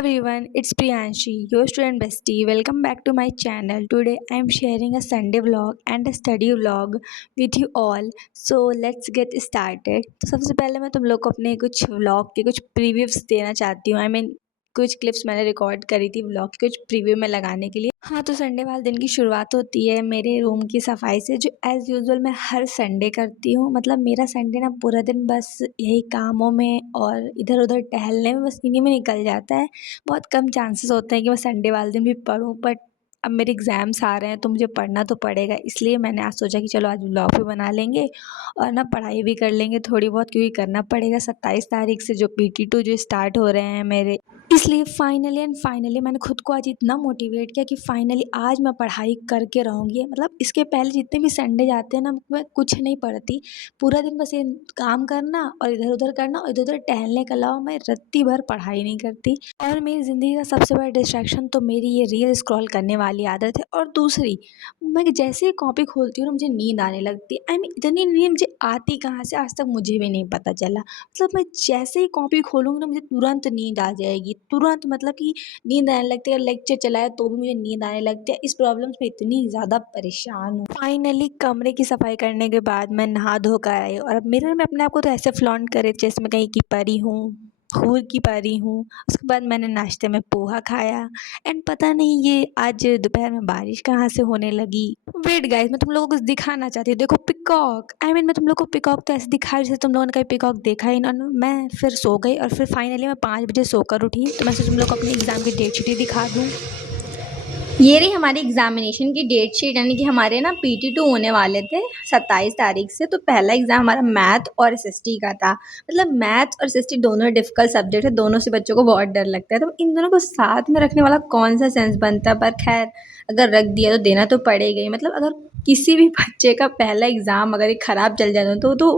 everyone, it's Priyanshi, your student bestie. Welcome back to my channel. Today I am sharing a Sunday vlog and a study vlog with you all. So let's get started. तो सबसे पहले मैं तुम लोग को अपने कुछ vlog के कुछ प्रीव्यूज देना चाहती हूँ। कुछ क्लिप्स मैंने रिकॉर्ड करी थी व्लॉग के कुछ प्रीव्यू में लगाने के लिए। हाँ, तो संडे वाले दिन की शुरुआत होती है मेरे रूम की सफाई से, जो एज़ यूजुअल मैं हर संडे करती हूँ। मतलब मेरा संडे ना पूरा दिन बस यही कामों में और इधर उधर टहलने में, बस इन्हीं में निकल जाता है। बहुत कम चांसेस होते हैं कि मैं संडे वाले दिन भी पढूँ, बट अब मेरे एग्ज़ाम्स आ रहे हैं तो मुझे पढ़ना तो पड़ेगा। इसलिए मैंने आज सोचा कि चलो आज व्लॉग भी बना लेंगे और ना पढ़ाई भी कर लेंगे थोड़ी बहुत, क्योंकि करना पड़ेगा। 27 तारीख से जो PT2 जो स्टार्ट हो रहे हैं मेरे, इसलिए फाइनली मैंने खुद को आज इतना मोटिवेट किया कि फाइनली आज मैं पढ़ाई करके रहूँगी। मतलब इसके पहले जितने भी संडे जाते हैं ना, मैं कुछ नहीं पढ़ती। पूरा दिन बस ये काम करना और इधर-उधर करना और इधर-उधर टहलने के अलावा मैं रत्ती भर पढ़ाई नहीं करती। और मेरी ज़िंदगी का सबसे बड़ा डिस्ट्रैक्शन तो मेरी ये रील स्क्रॉल करने वाली आदत है। और दूसरी, मैं जैसे ही कॉपी खोलती हूँ ना, मुझे नींद आने लगती है। आई मीन इतनी नींद मुझे आती कहाँ से आज तक मुझे भी नहीं पता चला। मतलब मैं जैसे ही कॉपी खोलूँगी ना, मुझे तुरंत नींद आ जाएगी। तुरंत मतलब कि नींद आने लगती है। लेक्चर चला है तो भी मुझे नींद आने लगती है। इस प्रॉब्लम से इतनी ज़्यादा परेशान हूँ। फाइनली कमरे की सफाई करने के बाद मैं नहा धो कर आई और अब मिरर में अपने आप को तो ऐसे फ्लॉन्ट करे जैसे मैं कहीं की परी हूँ, हूर की परी हूँ। उसके बाद मैंने नाश्ते में पोहा खाया एंड पता नहीं ये आज दोपहर में बारिश कहाँ से होने लगी। वेट गाइस, मैं तुम लोगों को कुछ दिखाना चाहती हूँ। देखो पीकॉक, आई मीन मैं तुम लोग को पीकॉक तो ऐसे दिखाई जैसे तुम लोगों ने कहीं पीकॉक देखा ही ना। मैं फिर सो गई और फिर फाइनली मैं 5 बजे सोकर उठी। तो मैं तुम लोग को अपनी एग्ज़ाम की डेट शीट ही दिखा दूँ। ये रही हमारी एग्जामिनेशन की डेट शीट, यानी कि हमारे ना PT2 होने वाले थे 27 तारीख से। तो पहला एग्जाम हमारा मैथ और SST का था। मतलब मैथ और SST दोनों डिफिकल्ट सब्जेक्ट है, दोनों से बच्चों को बहुत डर लगता है। तो इन दोनों को साथ में रखने वाला कौन सा सेंस बनता है, पर खैर अगर रख दिया तो देना तो पड़ेगा ही। मतलब अगर किसी भी बच्चे का पहला एग्ज़ाम अगर ये ख़राब चल जाता तो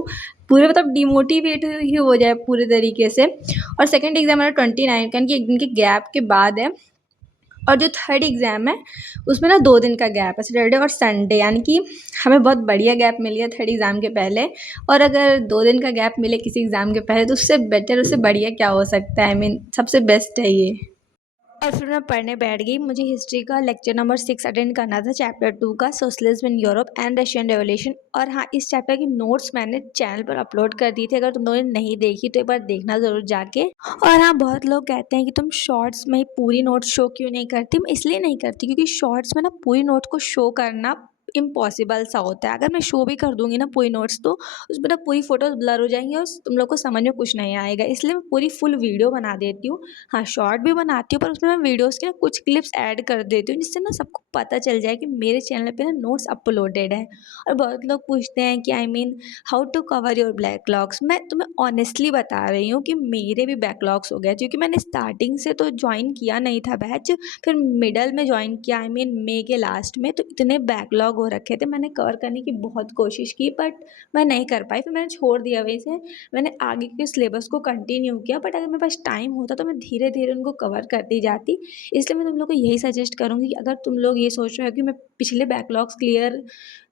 पूरे मतलब डिमोटिवेट ही हो जाए पूरे तरीके से। और सेकंड एग्ज़ाम हमारा 29 का, यानी कि एक दिन के गैप के बाद है। और जो थर्ड एग्ज़ाम है उसमें ना 2 दिन का गैप है, सैटरडे और संडे, यानी कि हमें बहुत बढ़िया गैप मिल गया थर्ड एग्ज़ाम के पहले। और अगर 2 दिन का गैप मिले किसी एग्ज़ाम के पहले तो उससे बेटर, उससे बढ़िया क्या हो सकता है। आई मीन सबसे बेस्ट है ये। और फिर मैं पढ़ने बैठ गई। मुझे हिस्ट्री का लेक्चर नंबर 6 अटेंड करना था, चैप्टर 2 का, socialism in Europe and Russian revolution. और हाँ, इस चैप्टर की नोट्स मैंने चैनल पर अपलोड कर दी थी। अगर तुम लोगों ने नहीं देखी तो एक बार देखना ज़रूर जाके। और हाँ, बहुत लोग कहते हैं कि तुम शॉर्ट्स में पूरी नोट्स शो क्यों नहीं करती। मैं इसलिए नहीं करती क्योंकि शॉर्ट्स में ना पूरी नोट को शो करना इम्पॉसिबल सा होता है। अगर मैं शो भी कर दूंगी ना पूरी नोट्स तो उसमें ना पूरी फोटोज ब्लर हो जाएंगी और तुम लोग को समझ में कुछ नहीं आएगा। इसलिए मैं पूरी फुल वीडियो बना देती हूँ। हाँ, शॉर्ट भी बनाती हूँ पर उसमें मैं वीडियोस के ना कुछ क्लिप्स ऐड कर देती हूँ, जिससे ना सबको पता चल जाए कि मेरे चैनल पे ना नोट्स अपलोडेड है। और बहुत लोग पूछते हैं कि I mean how to cover your backlogs. मैं तुम्हें ऑनेस्टली बता रही हूँ कि मेरे भी बैकलॉग्स हो गए, क्योंकि मैंने स्टार्टिंग से तो ज्वाइन किया नहीं था बैच, फिर मिडल में ज्वाइन किया, आई मीन मई के लास्ट में। तो इतने बैकलॉग हो रखे थे, मैंने कवर करने की बहुत कोशिश की बट मैं नहीं कर पाई, फिर मैंने छोड़ दिया। वैसे मैंने आगे के सिलेबस को कंटिन्यू किया, बट अगर मेरे पास टाइम होता तो मैं धीरे धीरे उनको कवर करती जाती। इसलिए मैं तुम लोग को यही सजेस्ट करूँगी कि अगर तुम लोग ये सोच रहे हो कि मैं पिछले बैकलॉग्स क्लियर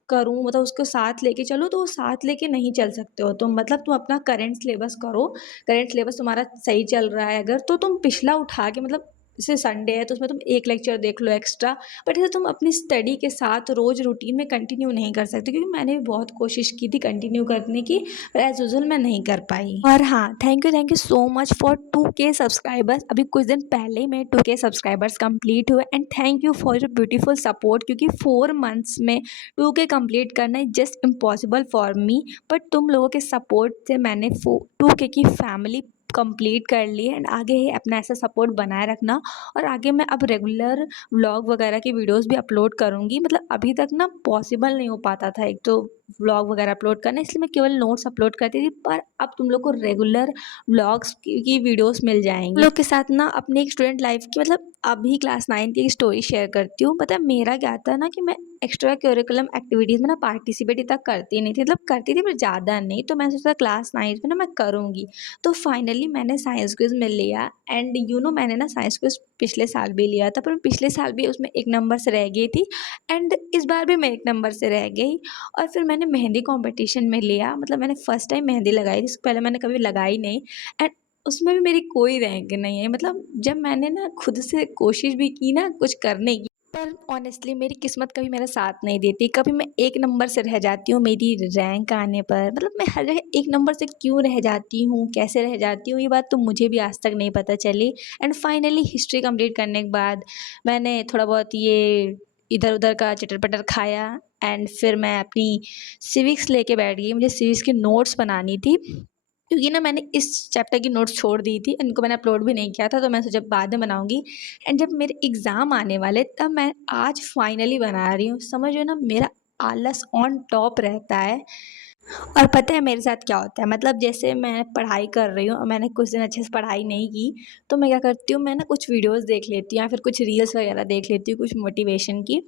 करूँ, मतलब उसको साथ लेके चलो, तो वो साथ लेके नहीं चल सकते हो तुम। मतलब तुम अपना करंट सिलेबस करो। करंट सिलेबस तुम्हारा सही चल रहा है अगर, तो तुम पिछला उठा के, मतलब जैसे संडे है तो उसमें तुम एक लेक्चर देख लो एक्स्ट्रा। बट इसे तुम अपनी स्टडी के साथ रोज़ रूटीन में कंटिन्यू नहीं कर सकते, क्योंकि मैंने भी बहुत कोशिश की थी कंटिन्यू करने की, पर एज यूजुअल मैं नहीं कर पाई। और हाँ, thank you so much for 2K subscribers. अभी कुछ दिन पहले ही मेरे 2K सब्सक्राइबर्स कंप्लीट हुए and thank you for your beautiful support, क्योंकि 4 मंथ्स में 2K कंप्लीट करना is just impossible for me. But तुम लोगों के सपोर्ट से मैंने 2K की फैमिली कंप्लीट कर ली है एंड आगे ही अपना ऐसा सपोर्ट बनाए रखना। और आगे मैं अब रेगुलर व्लॉग वगैरह की वीडियोस भी अपलोड करूँगी। मतलब अभी तक ना पॉसिबल नहीं हो पाता था एक तो व्लॉग वगैरह अपलोड करना, इसलिए मैं केवल नोट्स अपलोड करती थी। पर अब तुम लोग को रेगुलर व्लॉग्स की वीडियोस मिल जाएंगी। तुम लोग के साथ ना अपनी एक स्टूडेंट लाइफ की, मतलब अभी क्लास 9 की स्टोरी शेयर करती हूँ। पता है मेरा क्या था ना, कि मैं एक्स्ट्रा करिकुलम एक्टिविटीज़ में ना पार्टिसिपेट तक करती नहीं थी। मतलब करती थी पर ज़्यादा नहीं। तो मैंने सोचा क्लास 9 में ना मैं करूँगी। तो फाइनली मैंने साइंस क्विज़ में लिया एंड मैंने ना साइंस क्विज़ पिछले साल भी लिया था, पर मैं पिछले साल भी उसमें 1 नंबर से रह गई थी एंड इस बार भी मैं 1 नंबर से रह गई। और फिर मैंने मेहंदी कॉम्पिटिशन में लिया। मतलब मैंने फर्स्ट टाइम मेहंदी लगाई थी, इससे पहले मैंने कभी लगाई नहीं। एंड उसमें भी मेरी कोई रैंक नहीं है। मतलब जब मैंने ना खुद से कोशिश भी की ना कुछ करने की, पर ऑनेस्टली मेरी किस्मत कभी मेरा साथ नहीं देती। कभी मैं 1 नंबर से रह जाती हूँ मेरी रैंक आने पर। मतलब मैं हर जगह 1 नंबर से क्यों रह जाती हूँ, कैसे रह जाती हूँ, ये बात तो मुझे भी आज तक नहीं पता चली। एंड फाइनली हिस्ट्री कंप्लीट करने के बाद मैंने थोड़ा बहुत ये इधर-उधर का चटर-पटर खाया एंड फिर मैं अपनी सिविक्स लेके बैठ गई। मुझे सिविक्स की नोट्स बनानी थी, क्योंकि ना मैंने इस चैप्टर की नोट्स छोड़ दी थी, इनको मैंने अपलोड भी नहीं किया था, तो मैं सोचा बाद में बनाऊँगी। एंड जब मेरे एग्ज़ाम आने वाले तब मैं आज फाइनली बना रही हूँ। समझ रहे हो ना, मेरा आलस ऑन टॉप रहता है। और पता है मेरे साथ क्या होता है, मतलब जैसे मैं पढ़ाई कर रही हूँ और मैंने कुछ दिन अच्छे से पढ़ाई नहीं की, तो मैं क्या करती हूँ, मैं ना कुछ वीडियोज़ देख लेती हूँ या फिर कुछ रील्स वगैरह देख लेती हूँ कुछ मोटिवेशन की।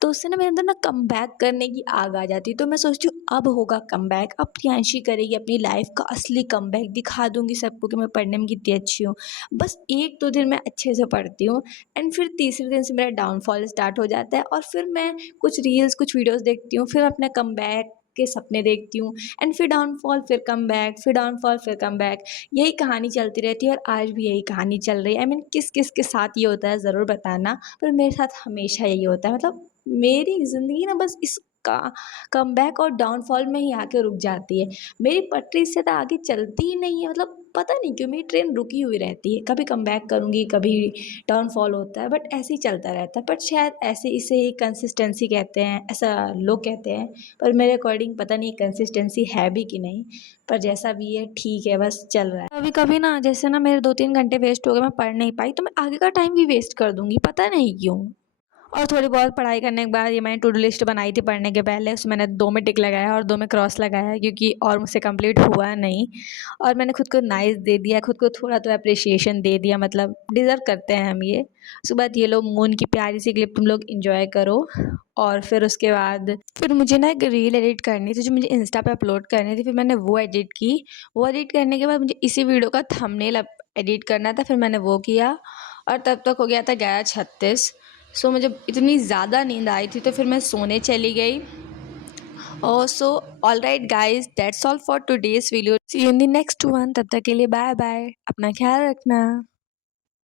तो उससे ना मेरे अंदर ना कमबैक करने की आग आ जाती है। तो मैं सोचती हूँ अब होगा कमबैक, अब प्रियांशी करेगी अपनी लाइफ़ का असली कमबैक, दिखा दूँगी सबको कि मैं पढ़ने में कितनी अच्छी हूँ। बस 1-2 दिन मैं अच्छे से पढ़ती हूँ एंड फिर तीसरे दिन से मेरा डाउनफॉल स्टार्ट हो जाता है और फिर मैं कुछ रील्स, कुछ वीडियोज़ देखती हूँ, फिर अपना कमबैक के सपने देखती हूँ एंड फिर डाउनफॉल, फिर कमबैक, फिर डाउनफॉल, फिर कमबैक। यही कहानी चलती रहती है और आज भी यही कहानी चल रही है। आई मीन किस-किस के साथ ये होता है ज़रूर बताना, पर मेरे साथ हमेशा यही होता है। मतलब मेरी ज़िंदगी ना बस इस का कमबैक और डाउनफॉल में ही आके रुक जाती है। मेरी पटरी इससे तो आगे चलती ही नहीं है। मतलब पता नहीं क्यों मेरी ट्रेन रुकी हुई रहती है। कभी कमबैक करूँगी, कभी डाउनफॉल होता है, बट ऐसे ही चलता रहता है। बट शायद ऐसे इसे ही कंसिस्टेंसी कहते हैं, ऐसा लोग कहते हैं। पर मेरे अकॉर्डिंग पता नहीं कंसिस्टेंसी है भी कि नहीं, पर जैसा भी है ठीक है, बस चल रहा है। कभी-कभी ना जैसे ना मेरे 2-3 घंटे वेस्ट हो गए, मैं पढ़ नहीं पाई, तो मैं आगे का टाइम भी वेस्ट कर दूँगी, पता नहीं क्यों। और थोड़ी बहुत पढ़ाई करने के बाद ये मैंने टू डू लिस्ट बनाई थी पढ़ने के पहले, उसमें मैंने 2 में टिक लगाया और 2 में क्रॉस लगाया, क्योंकि और मुझसे कंप्लीट हुआ नहीं। और मैंने खुद को नाइस दे दिया, खुद को थोड़ा तो एप्रिसिएशन दे दिया, मतलब डिज़र्व करते हैं हम ये। उसके बाद ये लो मून की प्यारी सी क्लिप तुम लोग एन्जॉय करो। और फिर उसके बाद फिर मुझे ना एक रील एडिट करनी थी जो मुझे इंस्टा पे अपलोड करनी थी, फिर मैंने वो एडिट की। वो एडिट करने के बाद मुझे इसी वीडियो का थंबनेल एडिट करना था, फिर मैंने वो किया और तब तक हो गया था 11:36। सो मुझे इतनी ज़्यादा नींद आई थी तो फिर मैं सोने चली गई। और so alright guys, that's all for today's video. See you in the next one. तब तक के लिए बाय बाय, अपना ख्याल रखना।